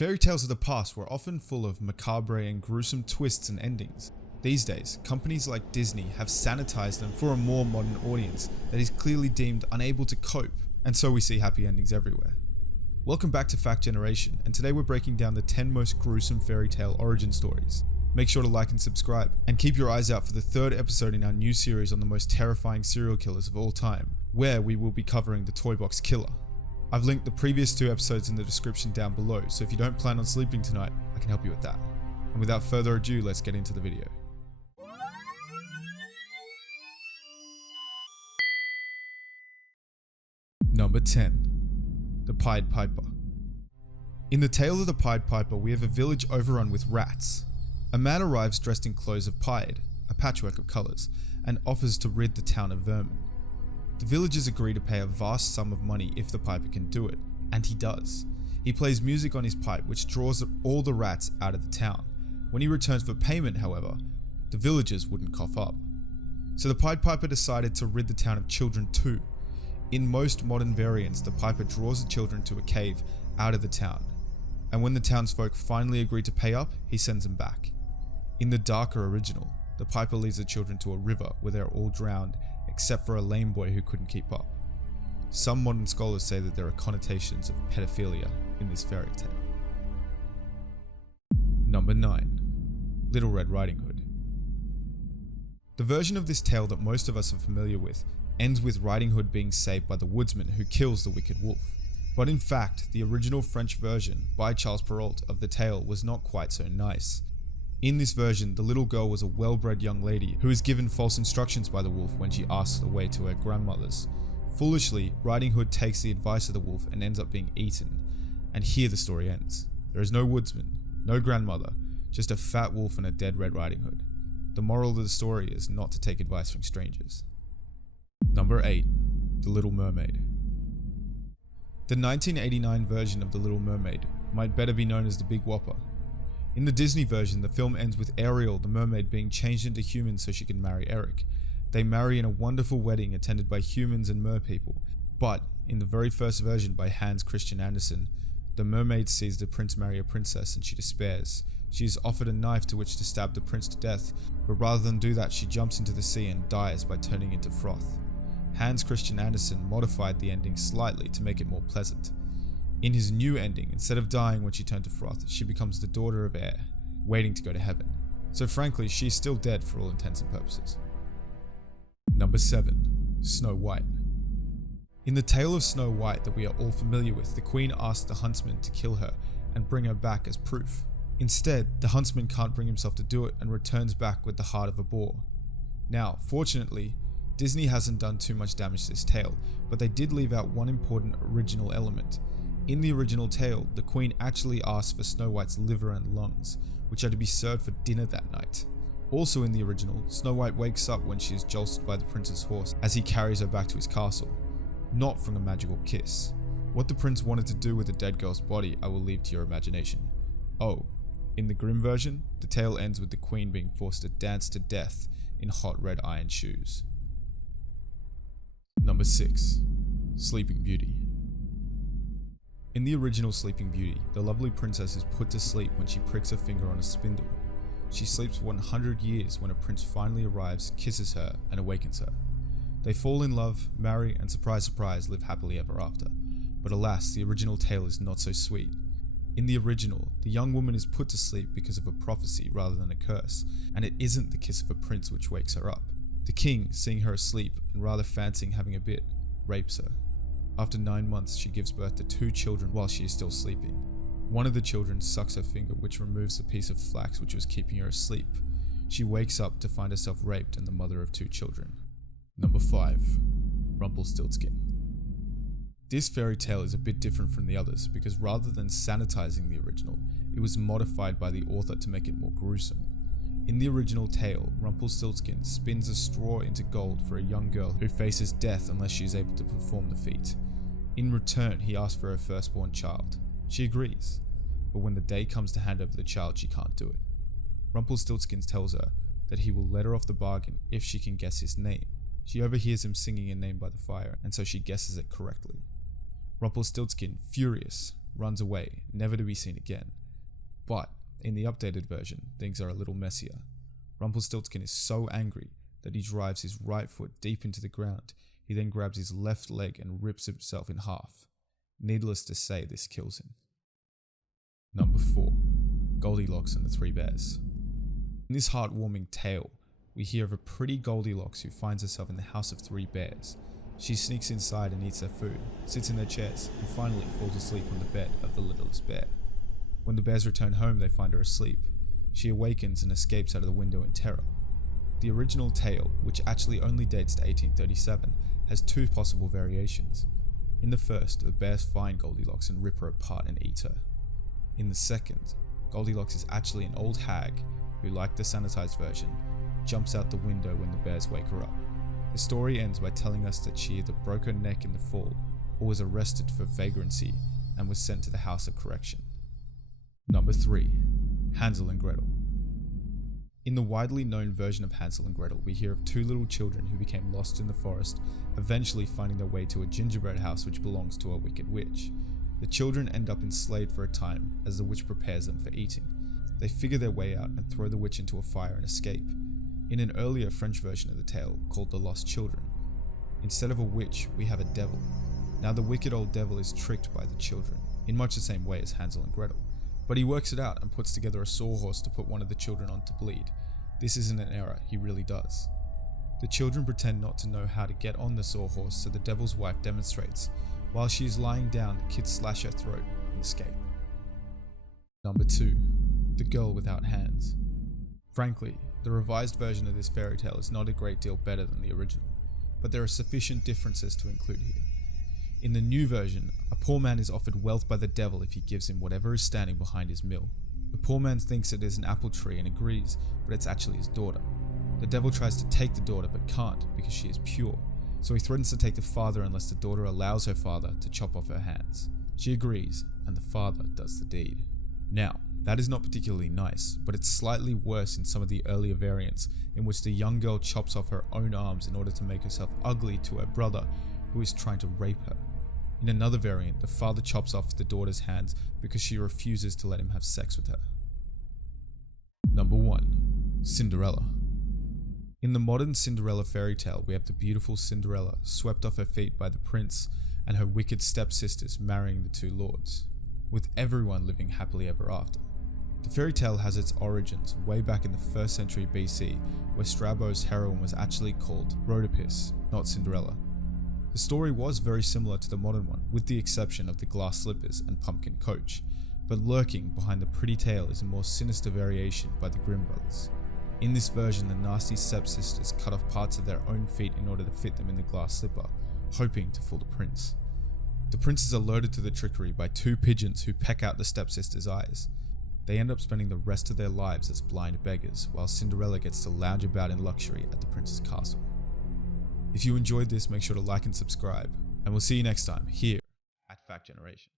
Fairy tales of the past were often full of macabre and gruesome twists and endings. These days, companies like Disney have sanitized them for a more modern audience that is clearly deemed unable to cope, and so we see happy endings everywhere. Welcome back to Fact Generation, and today we're breaking down the 10 most gruesome fairy tale origin stories. Make sure to like and subscribe, and keep your eyes out for the third episode in our new series on the most terrifying serial killers of all time, where we will be covering the Toy Box Killer. I've linked the previous 2 episodes in the description down below, so if you don't plan on sleeping tonight, I can help you with that. And without further ado, let's get into the video. Number 10. The Pied Piper. In the tale of the Pied Piper, we have a village overrun with rats. A man arrives dressed in clothes of pied, a patchwork of colours, and offers to rid the town of vermin. The villagers agree to pay a vast sum of money if the piper can do it, and he does. He plays music on his pipe which draws all the rats out of the town. When he returns for payment, however, the villagers wouldn't cough up. So the Pied Piper decided to rid the town of children too. In most modern variants, the piper draws the children to a cave out of the town, and when the townsfolk finally agree to pay up, he sends them back. In the darker original, the piper leads the children to a river where they are all drowned except for a lame boy who couldn't keep up. Some modern scholars say that there are connotations of pedophilia in this fairy tale. Number 9. Little Red Riding Hood. The version of this tale that most of us are familiar with ends with Riding Hood being saved by the woodsman who kills the wicked wolf. But in fact, the original French version by Charles Perrault of the tale was not quite so nice. In this version, the little girl was a well-bred young lady who is given false instructions by the wolf when she asks the way to her grandmother's. Foolishly, Riding Hood takes the advice of the wolf and ends up being eaten. And here the story ends. There is no woodsman, no grandmother, just a fat wolf and a dead Red Riding Hood. The moral of the story is not to take advice from strangers. Number 8. The Little Mermaid. The 1989 version of The Little Mermaid might better be known as the Big Whopper. In the Disney version, the film ends with Ariel, the mermaid, being changed into human so she can marry Eric. They marry in a wonderful wedding attended by humans and merpeople. But, in the very first version by Hans Christian Andersen, the mermaid sees the prince marry a princess and she despairs. She is offered a knife to which to stab the prince to death, but rather than do that, she jumps into the sea and dies by turning into froth. Hans Christian Andersen modified the ending slightly to make it more pleasant. In his new ending, instead of dying when she turned to froth, she becomes the daughter of air, waiting to go to heaven. So frankly, she's still dead for all intents and purposes. Number 7. Snow White. In the tale of Snow White that we are all familiar with, the queen asks the huntsman to kill her and bring her back as proof. Instead, the huntsman can't bring himself to do it and returns back with the heart of a boar. Now, fortunately, Disney hasn't done too much damage to this tale, but they did leave out one important original element. In the original tale, the queen actually asks for Snow White's liver and lungs, which are to be served for dinner that night. Also in the original, Snow White wakes up when she is jolted by the prince's horse as he carries her back to his castle, not from a magical kiss. What the prince wanted to do with the dead girl's body, I will leave to your imagination. Oh, in the Grimm version, the tale ends with the queen being forced to dance to death in hot red iron shoes. Number 6. Sleeping Beauty. In the original Sleeping Beauty, the lovely princess is put to sleep when she pricks her finger on a spindle. She sleeps for 100 years when a prince finally arrives, kisses her, and awakens her. They fall in love, marry, and surprise surprise, live happily ever after. But alas, the original tale is not so sweet. In the original, the young woman is put to sleep because of a prophecy rather than a curse, and it isn't the kiss of a prince which wakes her up. The king, seeing her asleep and rather fancying having a bit, rapes her. After 9 months, she gives birth to 2 children while she is still sleeping. One of the children sucks her finger, which removes the piece of flax which was keeping her asleep. She wakes up to find herself raped and the mother of 2 children. Number 5. Rumpelstiltskin. This fairy tale is a bit different from the others because rather than sanitizing the original, it was modified by the author to make it more gruesome. In the original tale, Rumpelstiltskin spins a straw into gold for a young girl who faces death unless she is able to perform the feat. In return, he asks for her firstborn child. She agrees, but when the day comes to hand over the child, she can't do it. Rumpelstiltskin tells her that he will let her off the bargain if she can guess his name. She overhears him singing a name by the fire, and so she guesses it correctly. Rumpelstiltskin, furious, runs away, never to be seen again. But in the updated version, things are a little messier. Rumpelstiltskin is so angry that he drives his right foot deep into the ground. He then grabs his left leg and rips himself in half. Needless to say, this kills him. Number 4. Goldilocks and the Three Bears. In this heartwarming tale, we hear of a pretty Goldilocks who finds herself in the house of 3 bears. She sneaks inside and eats their food, sits in their chairs, and finally falls asleep on the bed of the littlest bear. When the bears return home, they find her asleep. She awakens and escapes out of the window in terror. The original tale, which actually only dates to 1837, has 2 possible variations. In the first, the bears find Goldilocks and rip her apart and eat her. In the second, Goldilocks is actually an old hag who, like the sanitized version, jumps out the window when the bears wake her up. The story ends by telling us that she either broke her neck in the fall or was arrested for vagrancy and was sent to the House of Correction. Number 3. Hansel and Gretel. In the widely known version of Hansel and Gretel, we hear of 2 little children who became lost in the forest, eventually finding their way to a gingerbread house which belongs to a wicked witch. The children end up enslaved for a time as the witch prepares them for eating. They figure their way out and throw the witch into a fire and escape. In an earlier French version of the tale, called The Lost Children, instead of a witch, we have a devil. Now the wicked old devil is tricked by the children, in much the same way as Hansel and Gretel. But he works it out and puts together a sawhorse to put one of the children on to bleed. This isn't an error, he really does. The children pretend not to know how to get on the sawhorse, so the devil's wife demonstrates. While she is lying down, the kids slash her throat and escape. Number 2. The Girl Without Hands. Frankly, the revised version of this fairy tale is not a great deal better than the original, but there are sufficient differences to include here. In the new version, a poor man is offered wealth by the devil if he gives him whatever is standing behind his mill. The poor man thinks it is an apple tree and agrees, but it's actually his daughter. The devil tries to take the daughter but can't because she is pure, so he threatens to take the father unless the daughter allows her father to chop off her hands. She agrees, and the father does the deed. Now, that is not particularly nice, but it's slightly worse in some of the earlier variants in which the young girl chops off her own arms in order to make herself ugly to her brother who is trying to rape her. In another variant, the father chops off the daughter's hands because she refuses to let him have sex with her. Number 1. Cinderella. In the modern Cinderella fairy tale, we have the beautiful Cinderella swept off her feet by the prince and her wicked stepsisters marrying the 2 lords, with everyone living happily ever after. The fairy tale has its origins way back in the 1st century BC, where Strabo's heroine was actually called Rhodopis, not Cinderella. The story was very similar to the modern one, with the exception of the glass slippers and pumpkin coach, but lurking behind the pretty tale is a more sinister variation by the Grimm brothers. In this version, the nasty stepsisters cut off parts of their own feet in order to fit them in the glass slipper, hoping to fool the prince. The prince is alerted to the trickery by 2 pigeons who peck out the stepsisters' eyes. They end up spending the rest of their lives as blind beggars, while Cinderella gets to lounge about in luxury at the prince's castle. If you enjoyed this, make sure to like and subscribe, and we'll see you next time here at Fact Generation.